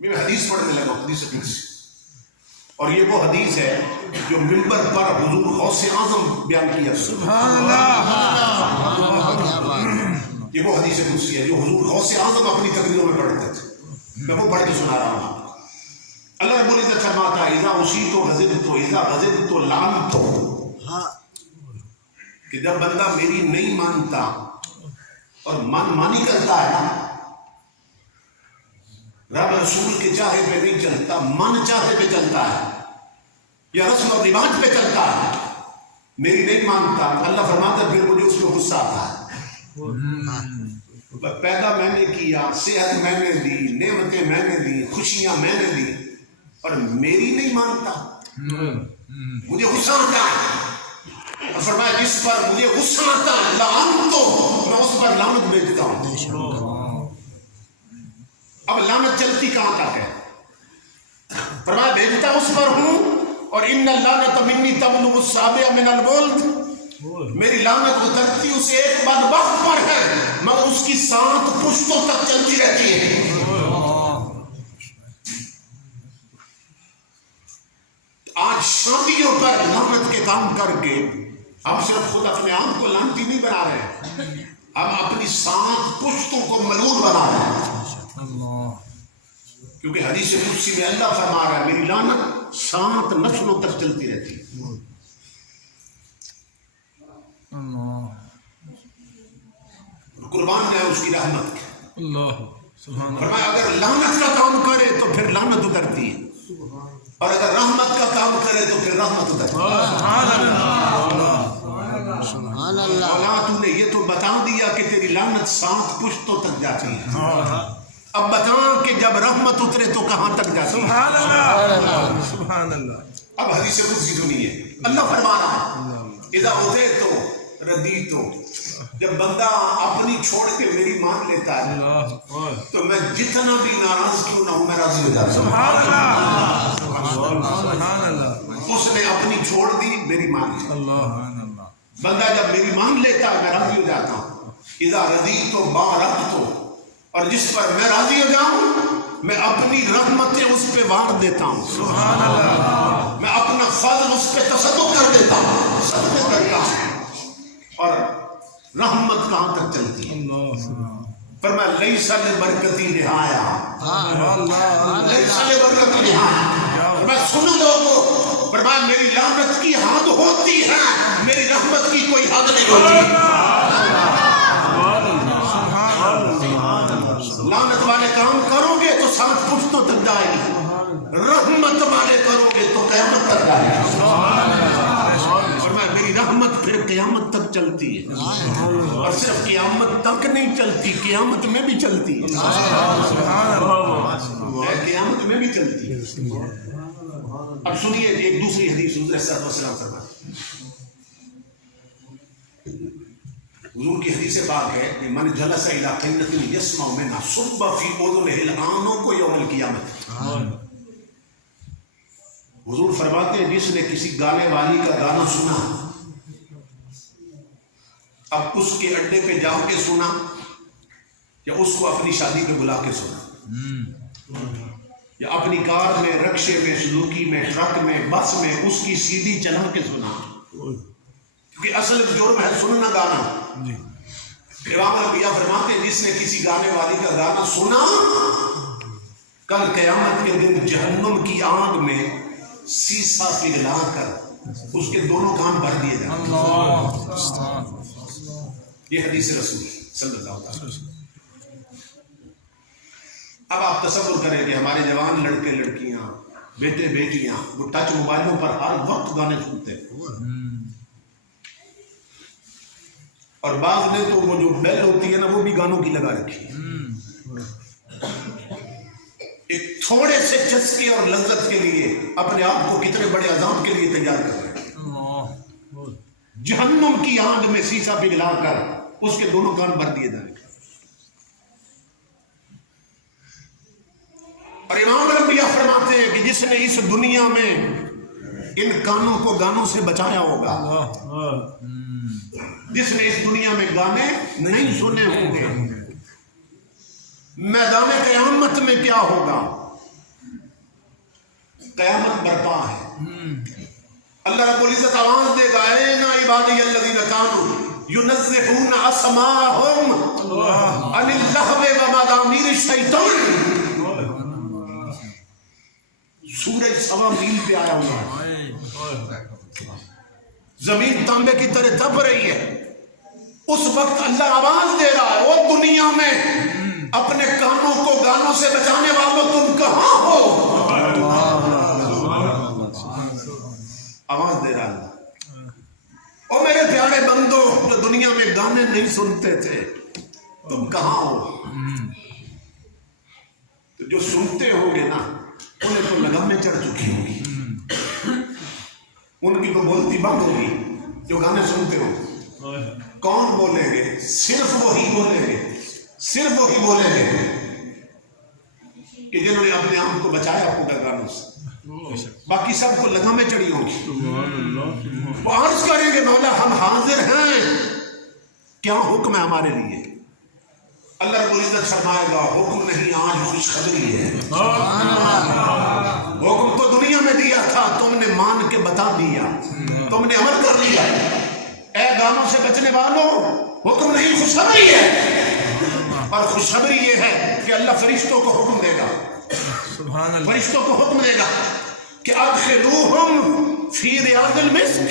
میں حدیث پڑھنے لگا، حدیث قدسی، اور یہ وہ حدیث ہے جو منبر پر حضور غوث اعظم بیان کیا۔ سبحان اللہ، یہ وہ حدیث قدسی ہے جو حضور غوث اعظم اپنی تقریروں میں پڑھتے تھے، میں وہ پڑھ کے سنا رہا ہوں۔ اللہ رب العزت فرماتا ہے اذا اصیت غضبت اذا غضبت لعنت، کہ جب بندہ میری نہیں مانتا اور من مانی کرتا ہے نا، رب رسول کے چاہے پہ نہیں چلتا، من چاہے پہ چلتا ہے یا رسم و رواج پہ چلتا ہے، میری نہیں مانتا، اللہ فرماتا ہے پھر مجھے اس میں غصہ آتا ہے۔ پیدا میں نے کیا، صحت میں نے دی، نعمتیں میں نے دی، خوشیاں میں نے دی، اور میری نہیں مانتا، مجھے غصہ آتا ہے۔ اور فرمایا جس پر مجھے غصہ آتا ہے لعنت تو میں اس پر لعنت بھیجتا ہوں۔ اب لعنت چلتی کہاں تک ہے؟ فرمایا بھیجتا اس پر ہوں، اور ان اللعنت منی تبلغ السابع من الولد، میری لعنت اترتی اس ایک بدبخت پر ہے مگر اس کی 7 پشتوں تک چلتی رہتی ہے۔ آج شادیوں پر لعنت کے کام کر کے ہم صرف خود اپنے آپ کو لعنتی نہیں بنا رہے، ہم اپنی 7 پشتوں کو ملعون بنا رہے ہیں، کیونکہ حدیث قدسی میں اللہ فرما رہا ہے میری لعنت 7 نسلوں تک چلتی رہتی ہے۔ قربان ہے اس کی رحمت کے، فرمایا اگر لعنت کا کام کرے تو پھر لعنت اترتی ہے، اور اگر رحمت کا کام کرے تو پھر رحمت اترتی ہے۔ مولا تو نے یہ تو بتا دیا کہ تیری لعنت 7 پشتوں تک جاتی ہے، اب بتا کہ جب رحمت اترے تو کہاں تک جاتی ہے۔ سبحان اللہ۔ اب حدیث قدسی سنیے، اللہ فرما رہا ہے اذا اذیت ردیت، جب بندہ اپنی چھوڑ کے میری مان لیتا ہے تو میں جتنا بھی ناراض کیوں نہ ہوں میں راضی ہو جاتا ہوں۔ سبحان اللہ۔ اس نے اپنی چھوڑ دی، میری مان لی۔ بندہ جب میری مان لیتا ہے میں راضی ہو جاتا ہوں۔ اذا ردیت بارکت، اور جس پر میں راضی ہو جاؤں میں اپنی رحمتیں اس پہ وار دیتا ہوں۔ سبحان اللہ۔ میں اپنا فضل اس پہ تصدق کر دیتا ہوں، صدقہ کرتا ہوں۔ اور رحمت کہاں تک چلتی ہے؟ فرمایا لیس لبرکتی نہایا، لیس لبرکتی نہایا۔ فرمایا سن لوگو، فرمایا میری لعنت کی حد ہوتی ہے، میری رحمت کی کوئی حد نہیں ہوتی۔ لعنت والے کام کرو گے تو 7 پشتوں تک جائے گی، رحمت والے کرو گے تو قیامت تک جائے گی۔ فرمایا میری رحمت پھر قیامت تک چلتی ہے، اور صرف قیامت تک نہیں چلتی، قیامت میں بھی چلتی ہے، قیامت میں بھی چلتی ہے۔ اب سنیے ایک دوسری حدیث حضور صلی اللہ علیہ وسلم فرمایا، حضور کی حدیث پاک ہے کہ من جلس الی قنۃ یسمع منها صب فی اذنہ العان کو یوم القیامت۔ حضور فرماتے ہیں جس نے کسی گانے والی کا گانا سنا، اب اس کے اڈے پہ جا کے سنا یا اس کو اپنی شادی پہ بلا کے سنا، یا اپنی کار میں، رکشے میں، سلوکی میں، ٹرک میں، بس میں اس کی سی ڈی چلا کے سنا، کیونکہ اصل جرم ہے سننا گانا۔ امام الانبیاء فرماتے ہیں جس نے کسی گانے والی کا گانا سنا، کل قیامت کے دن جہنم کی آگ میں سیسا پگھلا کر اس کے دونوں کان بھر دیے جائیں گے۔ یہ حدیث رسول صلی اللہ علیہ وسلم۔ اب آپ تصور کریں کہ ہمارے جوان لڑکے لڑکیاں، بیٹے بیٹیاں وہ ٹچ موبائلوں پر ہر وقت گانے سنتے ہیں، اور بعض نے تو وہ جو بیل ہوتی ہے نا وہ بھی گانوں کی لگا رکھی ہے، ایک تھوڑے سے چسکے اور لذت کے لیے اپنے آپ کو کتنے بڑے عذاب کے لیے تیار کر رہے ہیں۔ جہنم کی آگ میں سیسا پگھلا کر اس کے دونوں کان بھر دیے جائیں گے۔ اور امام الانبیاء فرماتے ہیں کہ جس نے اس دنیا میں ان کانوں کو گانوں سے بچایا ہوگا، جس نے اس دنیا میں گانے نہیں سنے ہوں گے، میدان قیامت میں کیا ہوگا؟ قیامت برپا ہے. اللہ رب العزت آواز دے گا اے نا عبادی الذین کانوا ینزہون اسماءہم عن اللغو ومزامیر الشیطان. سورج 1.25 میل پہ آیا ہوا ہے, زمین تانبے کی طرح تپ رہی ہے. اس وقت اللہ آواز دے رہا ہے وہ دنیا میں اپنے کانوں کو گانوں سے بچانے والوں تم کہاں ہو. آواز دے رہا ہے او میرے پیارے بندو جو دنیا میں گانے نہیں سنتے تھے تم کہاں ہو. تو جو سنتے ہوں گے نا انہیں تو لگام میں چڑھ چکی ہوگی, ان کی تو بولتی بند ہوگی. جو گانے سنتے ہو کون بولیں گے؟ صرف وہی بولیں گے, صرف وہی بولیں گے کہ جنہوں نے اپنے آپ کو بچایا ہوگا گانوں سے. باقی سب کو لگامیں چڑھی ہوگی. وہ عرض کریں گے مولا ہم حاضر ہیں, کیا حکم ہے ہمارے لیے؟ اللہ رب العزت فرمائے گا حکم نہیں, آج خوشخبری ہے. حکم تو دنیا میں دیا تھا, تم نے مان کے بتا دیا, تم نے عمل کر لیا. اے گانوں سے بچنے والوں حکم نہیں خوشخبری ہے. اور خوشخبری یہ ہے کہ اللہ فرشتوں کو حکم دے گا, فرشتوں کو حکم دے گا کہ ادخلوہم فی ریاض المسک.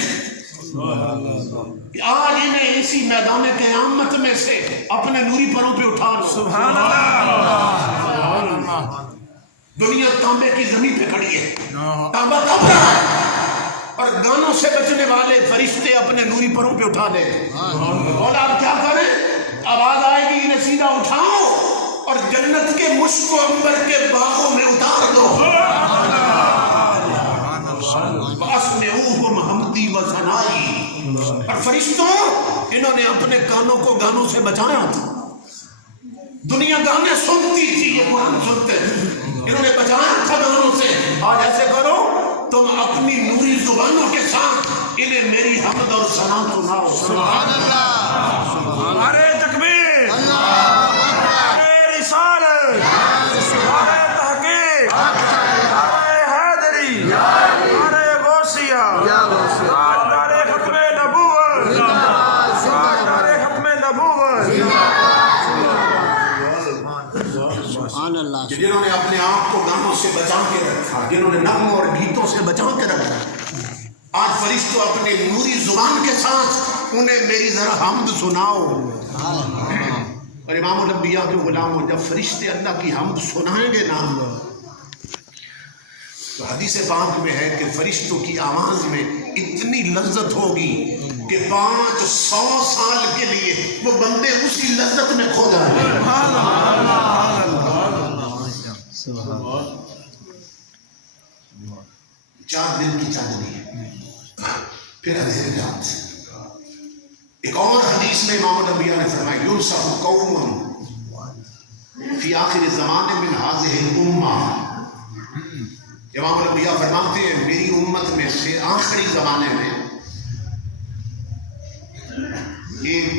آج انہیں اسی میدان قیامت میں سے اپنے نوری پروں پہ اٹھا لو. سبحان اللہ. دنیا تانبے کی زمین پہ کھڑی ہے, تانبا تپ رہا ہے, اور گانوں سے بچنے والے فرشتے اپنے نوری پروں پہ اٹھا لیں. اور آپ کیا کریں؟ آواز آئے گی انہیں سیدھا اٹھاؤ اور جنت کے مشک و عنبر کے باغوں میں اتار دو. وَأَسْمِعُوهُمْ حَمْدِي وَثَنَائِي. اور فرشتوں انہوں نے اپنے کانوں کو گانوں سے بچایا تھا. دنیا گانے سنتی تھی, یہ قرآن سنتے تھے, انہوں نے بچایا تھا گانوں سے. آج ایسے کرو تم اپنی نوری زبانوں کے ساتھ انہیں میری حمد اور ثنا سناؤ. سبحان اللہ. نعرہ تکبیر, نعرہ رسالت, نعرہ تحقیق, نعرہ حیدری, نعرہ غوثیہ, نعرہ ختم نبوت, نعرہ ختم نبوت. کہ جنہوں نے اپنے آپ کو گانوں سے بچا کے رکھا, جنہوں نے نغموں اور گیتوں سے بچا کے رکھا, آج فرشتوں اپنے نوری زبان کے ساتھ انہیں میری ذرا حمد سناؤ. اور امام الانبیاء کے غلاموں جب فرشتے اللہ کی حمد سنائیں گے نا تو حدیث پاک میں ہے کہ فرشتوں کی آواز میں اتنی لذت ہوگی کہ 500 سال کے لیے وہ بندے اسی لذت میں کھو جائیں گے. 4 دن کی چاندنی ہے, پھر اندھیرے رات. ایک اور حدیث میں امام الانبیاء نے فرمایا یونصف قوم فی آخر الزمان من هذه الامہ. امام الانبیاء فرماتے ہیں میری امت میں سے آخری زمانے میں ایک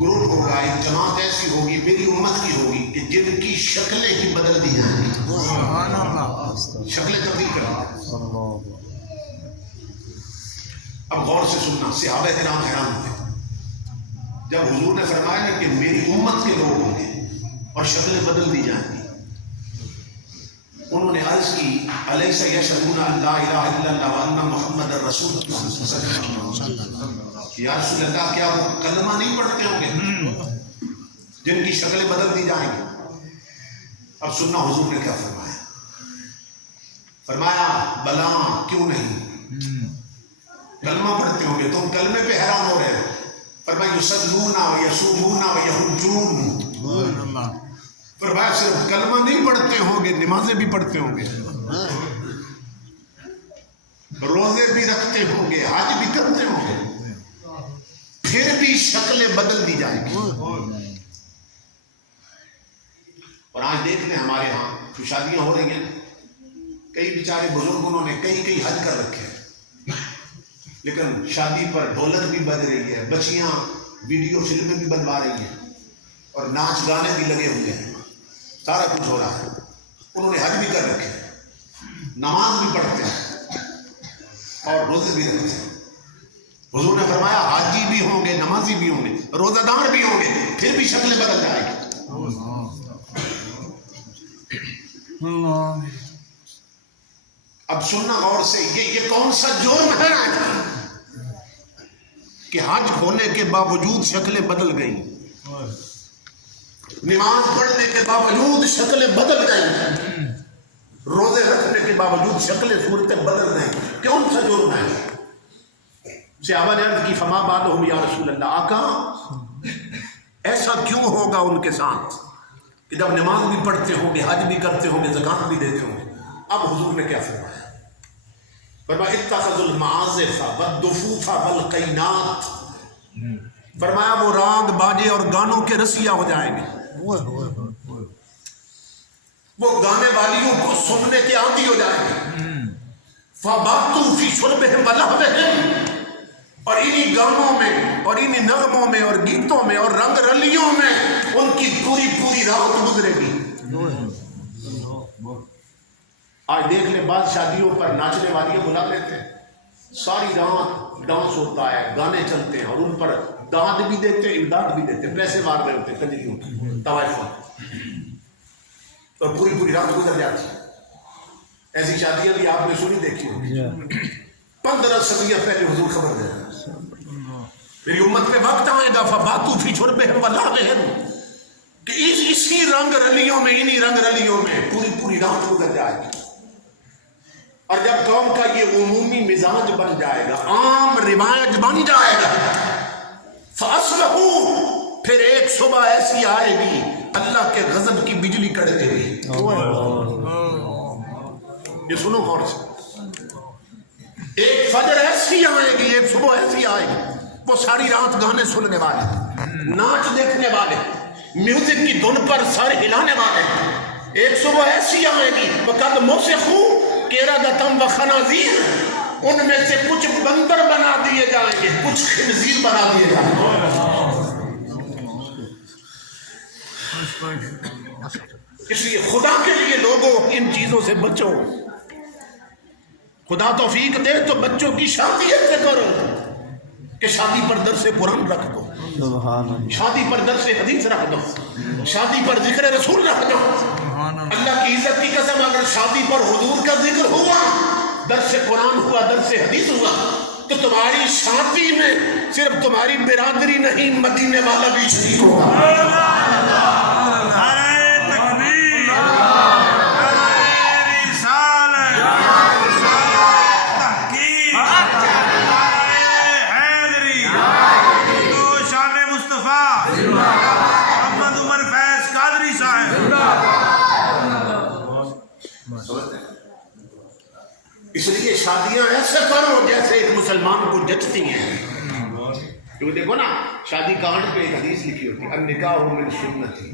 گروپ ہوگا, ایک جماعت ایسی ہوگی میری امت کی ہوگی کہ جن کی شکلیں ہی بدل دی جائیں گی. شکلیں تبدیل کریں. اب غور سے سننا, صحابہ کرام حیران ہوئے جب حضور نے فرمایا نا کہ میری امت کے لوگ ہوں گے اور شکلیں بدل دی جائیں گی. انہوں نے عرض کی الیس یشهدون ان لا الہ الا اللہ وان محمد رسول اللہ. یا رسول اللہ کیا وہ کلمہ نہیں پڑھتے ہوں گے جن کی شکلیں بدل دی جائیں گی؟ اب سننا حضور نے کیا فرمایا. فرمایا بلا کیوں نہیں, کلمہ پڑھتے ہوں گے, تم کلمے پہ حیران ہو رہے ہو. فرمایا یصلون و یصومون و یحجون. فرمایا صرف کلمہ نہیں پڑھتے ہوں گے, نمازیں بھی پڑھتے ہوں گے, روزے بھی رکھتے ہوں گے, حج بھی کرتے ہوں گے, پھر بھی شکلیں بدل دی جائیں گی. اور آج دیکھ لیں ہمارے ہاں جو شادیاں ہو رہی ہیں, کئی بیچارے بزرگوں نے کئی حج کر رکھے ہیں, لیکن شادی پر ڈھولک بھی بج رہی ہے, بچیاں ویڈیو فلمیں بھی بنوا رہی ہیں, اور ناچ گانے بھی لگے ہوئے ہیں, سارا کچھ ہو رہا ہے. انہوں نے حج بھی کر رکھے ہیں, نماز بھی پڑھتے ہیں اور روزے بھی رکھتے ہیں. حضور نے فرمایا حاجی بھی ہوں گے, نمازی بھی ہوں گے, روزہ دار بھی ہوں گے, پھر بھی شکلیں بدل جائیں گی. اب سننا غور سے, یہ کون سا جرم ہے کہ حج ہونے کے باوجود شکلیں بدل گئیں, نماز پڑھنے کے باوجود شکلیں بدل گئیں, روزے رکھنے کے باوجود شکلیں صورتیں بدل گئیں. کون سا جرم ہے؟ صحابہ نے عرض کی فما بالہم یا رسول اللہ, آقا ایسا کیوں ہوگا ان کے ساتھ کہ جب نماز بھی پڑھتے ہوں گے, حج بھی کرتے ہوں گے, زکات بھی دیتے ہوں گے. اب حضور نے کیا فرمایا؟ فرمایا اتخذوا المعازف والدفوف والقینات, فرمایا وہ راگ باجے اور گانوں کے رسیا ہو جائیں گے, وہ گانے والیوں کو سننے کے عادی ہو جائیں گے. فباتوا فی شربہم ولہوہم, اور انہی گانوں میں اور انہی نغموں میں اور گیتوں میں اور رنگ رلیوں میں ان کی پوری رات گزرے گی. آج دیکھ لیں بعض شادیوں پر ناچنے والیاں بلا لیتے ہیں, ساری رات ڈانس ہوتا ہے, گانے چلتے ہیں, اور ان پر داد بھی دیتے ہیں, امداد بھی دیتے ہیں, پیسے مار رہے ہوتے ہیں کنجریوں کی طوائف میں, اور پوری رات گزر جاتی ہے. ایسی شادیاں بھی آپ نے سنی دیکھی ہوگی. 15 صدیاں پہلے حضور خبر دے رہے ہیں میری امت پہ وقت آئے گا فباتوا فی شربہم ولہوہم, کہ اسی رنگ رلیوں میں, انہی رنگ رلیوں میں پوری رات گزر جائے گی. اور جب قوم کا یہ عمومی مزاج بن جائے گا, عام روایت بن جائے گا, فَأَصْبَحُوا, پھر ایک صبح ایسی آئے گی اللہ کے غضب کی بجلی کڑکے گی. یہ سنو غور سے, ایک فجر ایسی آئے گی, ایک صبح ایسی آئے گی, وہ ساری رات گانے سننے والے, ناچ دیکھنے والے, میوزک کی دھن پر سر ہلانے والے. ایک صبح ایسی آئے گی وَقَدْ مُسِخُوا قِرَدَةً وَخَنَازِيرَ, ان میں سے کچھ بندر بنا دیے جائیں گے, کچھ خنزیر بنا دیے جائیں گے. اس لیے خدا کے لیے لوگوں ان چیزوں سے بچو. خدا توفیق دے تو بچوں کی شادی ایسے کرو کہ شادی پر درس قرآن رکھ دو, شادی پر درس حدیث رکھ دو, شادی پر ذکر رسول رکھ دو. اللہ کی عزت کی قسم, اگر شادی پر حضور کا ذکر ہوا, درس قرآن ہوا, درس حدیث ہوا, تو تمہاری شادی میں صرف تمہاری برادری نہیں, مدینے والا بھی شریک ہوگا. اس لیے شادیاں ایسے کرو جیسے ایک مسلمان کو جچتی ہیں. کیونکہ دیکھو نا, شادی کارڈ پہ ایک حدیث لکھی ہوتی ہے, النکاح من سنتی,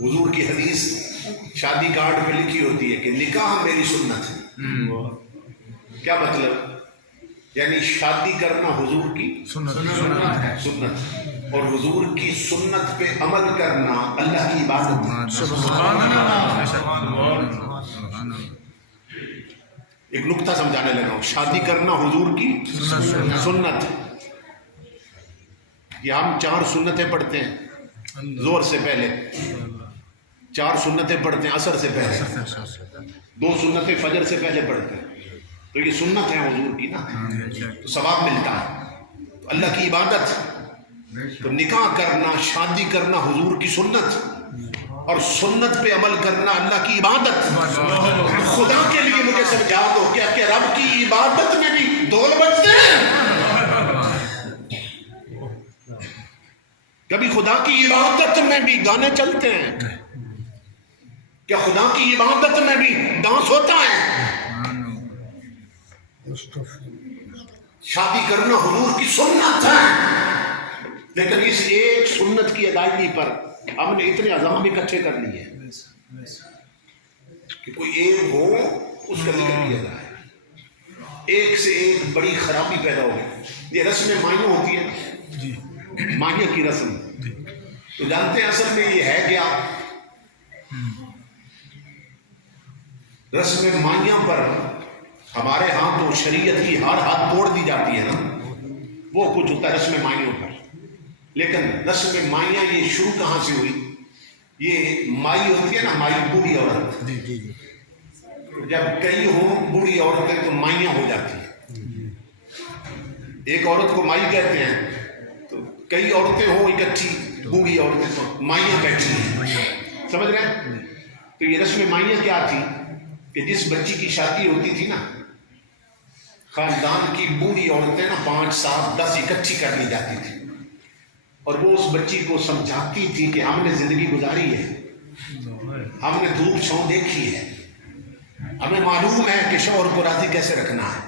حضور کی حدیث شادی کارڈ پہ لکھی ہوتی ہے کہ نکاح میری سنت ہے. کیا مطلب؟ یعنی شادی کرنا حضور کی سنت, اور حضور کی سنت پہ عمل کرنا اللہ کی عبادت ہے. ایک نکتہ سمجھانے لگا ہوں, شادی کرنا حضور کی سنت. یہ ہم 4 سنتیں پڑھتے ہیں زور سے پہلے, 4 سنتیں پڑھتے ہیں عصر سے پہلے, 2 سنتیں فجر سے پہلے پڑھتے ہیں, تو یہ سنت ہے حضور کی نا, تو ثواب ملتا ہے. تو اللہ کی عبادت, تو نکاح کرنا, شادی کرنا حضور کی سنت, اور سنت پہ عمل کرنا اللہ کی عبادت. خدا کے لیے مجھے سمجھا دو کیا کہ رب کی عبادت میں بھی ڈھول بجتے ہیں, کبھی خدا کی عبادت میں بھی گانے چلتے ہیں, کیا خدا کی عبادت میں بھی ڈانس ہوتا ہے؟ شادی کرنا حضور کی سنت ہے, لیکن اس ایک سنت کی ادائیگی پر ہم نے اتنے عزام اکٹھے کر لیے کہ کوئی ایک ہو اس کا ذکر کیا جائے. ایک سے ایک بڑی خرابی پیدا ہو گئی. یہ رسم مائیں ہوتی ہے, مائیں کی رسم, تو جانتے ہیں اصل میں یہ ہے کیا؟ رسم مائیاں پر ہمارے ہاں تو شریعت کی ہر حد توڑ دی جاتی ہے نا، وہ کچھ ہوتا ہے رسم مائیوں پر. لیکن رسم مائیاں یہ شروع کہاں سے ہوئی؟ یہ مائی ہوتی ہے نا، مائی بوڑھی عورت. جب کئی ہوں بوڑھی عورتیں تو مائیاں ہو جاتی ہیں. ایک عورت کو مائی کہتے ہیں، تو کئی عورتیں ہوں اکٹھی بوڑھی عورتیں تو مائیاں بیٹھی ہیں. سمجھ رہے ہیں؟ تو یہ رسم مائیاں کیا تھی کہ جس بچی کی شادی ہوتی تھی نا، خاندان کی بوڑھی عورتیں نا 5 7 10 اکٹھی کر لی جاتی تھی، اور وہ اس بچی کو سمجھاتی تھی کہ ہم نے زندگی گزاری ہے، ہم نے دھوپ چھاؤں دیکھی ہے، ہمیں معلوم ہے کہ شوہر کو راضی کیسے رکھنا ہے،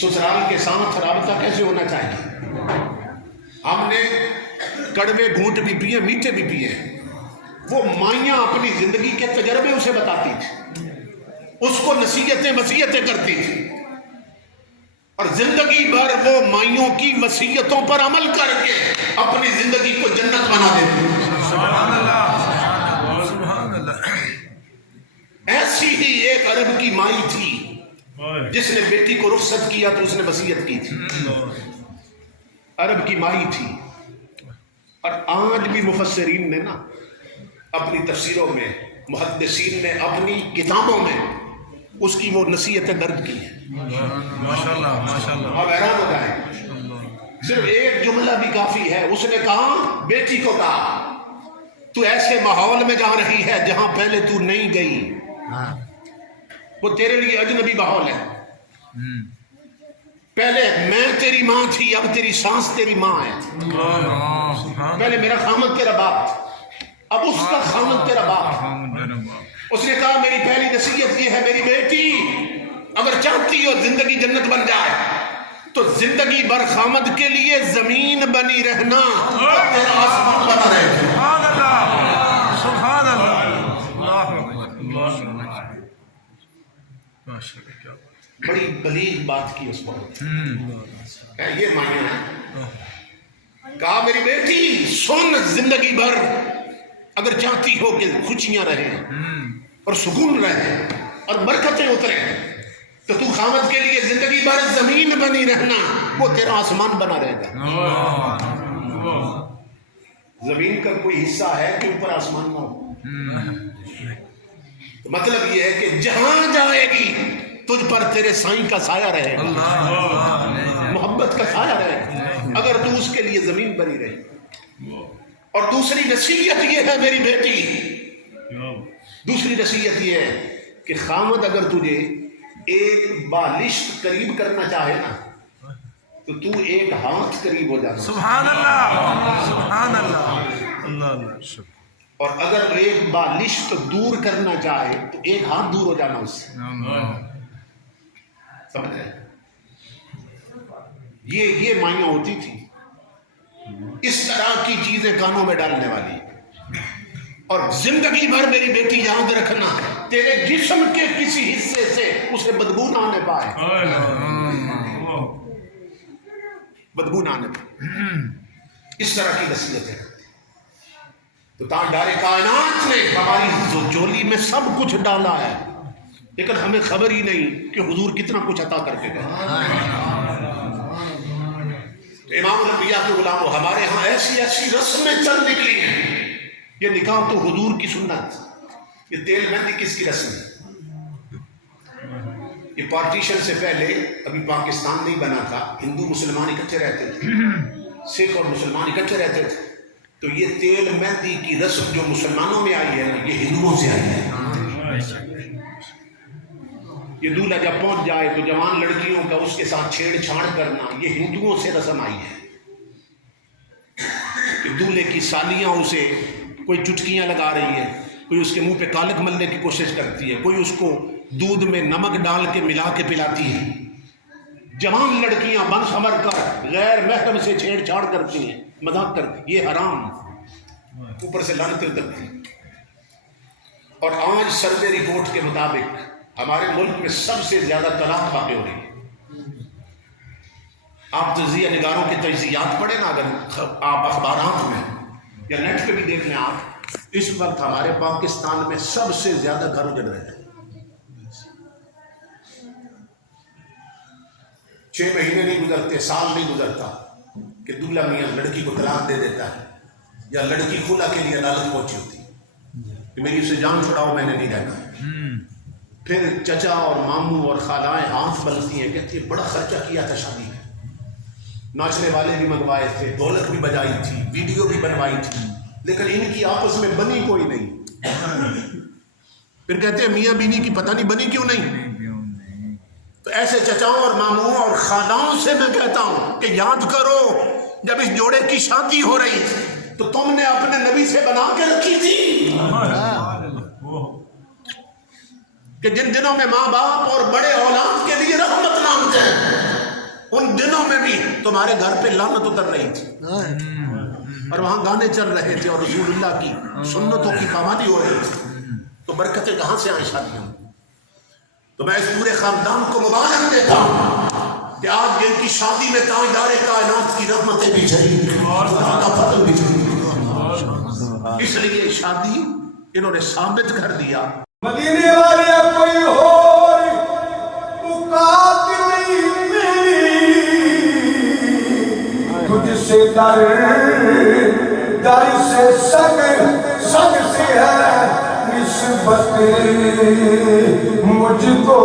سسرال کے ساتھ رابطہ کیسے ہونا چاہیے. ہم نے کڑوے گھونٹ بھی پیے، میٹھے بھی پیے. وہ مائیاں اپنی زندگی کے تجربے اسے بتاتی تھی، اس کو نصیحتیں وصیتیں کرتی تھی، اور زندگی بھر وہ مائیوں کی وصیتوں پر عمل کر کے اپنی زندگی کو جنت بنا دیتی. سبحان اللہ، سبحان اللہ. ایسی ہی ایک عرب کی مائی تھی جس نے بیٹی کو رخصت کیا تو اس نے وصیت کی تھی. عرب کی مائی تھی. اور آج بھی مفسرین نے نا اپنی تفسیروں میں، محدثین نے اپنی کتابوں میں اس کی وہ نصیحتیں درج کی ہیں. ماشاءاللہ ماشاءاللہ. آپ حیران ہو جائیں. صرف ایک جملہ بھی کافی ہے. اس نے کہا، بیٹی کو کہا، تو ایسے ماحول میں جا رہی ہے جہاں پہلے تو نہیں گئی، وہ تیرے لیے اجنبی ماحول ہے. پہلے میں تیری ماں تھی، اب تیری سانس تیری ماں ہے. پہلے میرا خامد تیرا باپ تھا، اب اس کا خامد تیرا باپ. اس نے کہا میری پہلی نصیحت یہ ہے میری بیٹی، اگر چاہتی ہو زندگی جنت بن جائے تو زندگی بھر خامد کے لیے زمین بنی رہنا، تیرا آسمان بنا رہے. سبحان اللہ، سبحان اللہ. بڑی بلیغ بات کی اس پر. یہ معنی ہے. کہا میری بیٹی سن، زندگی بھر اگر چاہتی ہو کہ خوشیاں رہیں اور سکون رہے اور برکتیں اتریں تو تو خامد کے لیے زندگی بھر زمین بنی رہنا، وہ تیرا آسمان بنا رہے گا. زمین کا کوئی حصہ ہے کہ اوپر آسمان نہ ہو. مطلب یہ ہے کہ جہاں جائے گی تجھ پر تیرے سائیں کا سایہ رہے گا، محبت کا سایہ رہے گا، اگر تو اس کے لیے زمین بنی رہے. اور دوسری نصیحت یہ ہے میری بیٹی، دوسری نصیحت یہ ہے کہ خامد اگر تجھے ایک بالشت قریب کرنا چاہے نا تو تو ایک ہاتھ قریب ہو جانا. سبحان اللہ، سبحان اللہ. اللہ. اور اگر ایک بالشت دور کرنا چاہے تو ایک ہاتھ دور ہو جانا اس سے. سمجھ رہے؟ یہ مائیاں ہوتی تھی. اس طرح کی چیزیں کانوں میں ڈالنے والی. اور زندگی بھر میری بیٹی یاد رکھنا، تیرے جسم کے کسی حصے سے اسے بدبو نہ آنے پائے، بدبو نہ آنے پائے. اس طرح کی نصیحت ہے. تو تاجدار کائنات نے ہماری جولی میں سب کچھ ڈالا ہے، لیکن ہمیں خبر ہی نہیں کہ حضور کتنا کچھ عطا کر کے گئے. امام الانبیاء کے غلام، ہمارے ہاں ایسی ایسی رسمیں چل نکلی ہیں. یہ نکاح تو حضور کی سنت. یہ تیل مہندی کس کی رسم ہے؟ یہ پارٹیشن سے پہلے ابھی پاکستان نہیں بنا تھا، ہندو مسلمان اکٹھے رہتے تھے، سکھ اور مسلمان اکٹھے رہتے تھے. تو یہ تیل مہندی کی رسم جو مسلمانوں میں آئی ہے نا، یہ ہندوؤں سے آئی ہے. یہ دولہا جب پہنچ جائے تو جوان لڑکیوں کا اس کے ساتھ چھیڑ چھاڑ کرنا، یہ ہندوؤں سے رسم آئی ہے. کہ دولہے کی سالیاں اسے کوئی چٹکیاں لگا رہی ہے، کوئی اس کے منہ پہ کالک ملنے کی کوشش کرتی ہے، کوئی اس کو دودھ میں نمک ڈال کے ملا کے پلاتی ہے. جوان لڑکیاں بن سمر کر غیر محرم سے چھیڑ چھاڑ کرتی ہیں، مذاق کرتی. یہ حرام، اوپر سے لعنتیں اترتی. اور آج سروے رپورٹ کے مطابق ہمارے ملک میں سب سے زیادہ طلاق واقع ہو رہی ہے. آپ تجزیہ نگاروں کے تجزیات پڑھیں نا، اگر آپ اخبارات میں یا نیٹ پہ بھی دیکھ لیں آپ، اس وقت ہمارے پاکستان میں سب سے زیادہ گھر اجڑ رہے ہیں. 6 مہینے نہیں گزرتے، سال نہیں گزرتا کہ دولہا میاں لڑکی کو طلاق دے دیتا ہے، یا لڑکی خلا کے لیے عدالت پہنچی ہوتی ہے کہ میری اسے جان چھڑاؤ، میں نے نہیں رہنا۔ پھر چچا اور ماموں اور خالائیں ہاتھ بلتی ہیں، کہتی ہے بڑا خرچہ کیا تھا شادی میں، ناچنے والے بھی منگوائے تھے، ڈھولک بھی بجائی تھی، ویڈیو بھی بنوائی تھی، لیکن ان کی آپس میں بنی کوئی نہیں۔ پھر کہتے ہیں میاں بینی کی پتہ نہیں بنی کیوں نہیں۔ تو ایسے چچاؤں اور ماموں اور خالاؤں سے میں کہتا ہوں کہ یاد کرو جب اس جوڑے کی شادی ہو رہی تھی تو تم نے اپنے نبی سے بنا کے رکھی تھی کہ جن دنوں میں ماں باپ اور بڑے اولاد کے لیے رحمت مانگتے ہیں، ان دنوں میں بھی تمہارے گھر پہ لعنت اتر رہی تھی اور وہاں گانے چل رہے تھے اور رسول اللہ کی سنتوں کی پابندی ہو رہی تھی، تو برکتیں کہاں سے آئیں شادیوں؟ تو میں اس پورے خاندان کو مبارک دیتا ہوں کہ آج جن کی شادی میں تاجدار کائنات کی رحمتیں بھی چلی، خدا کا فضل بھی چلی، اس لیے شادی انہوں نے ثابت کر دیا۔ مدینے والے کوئی اور مقاتل تجھ سے در سے سگ سے ہے نسبت، مجھ کو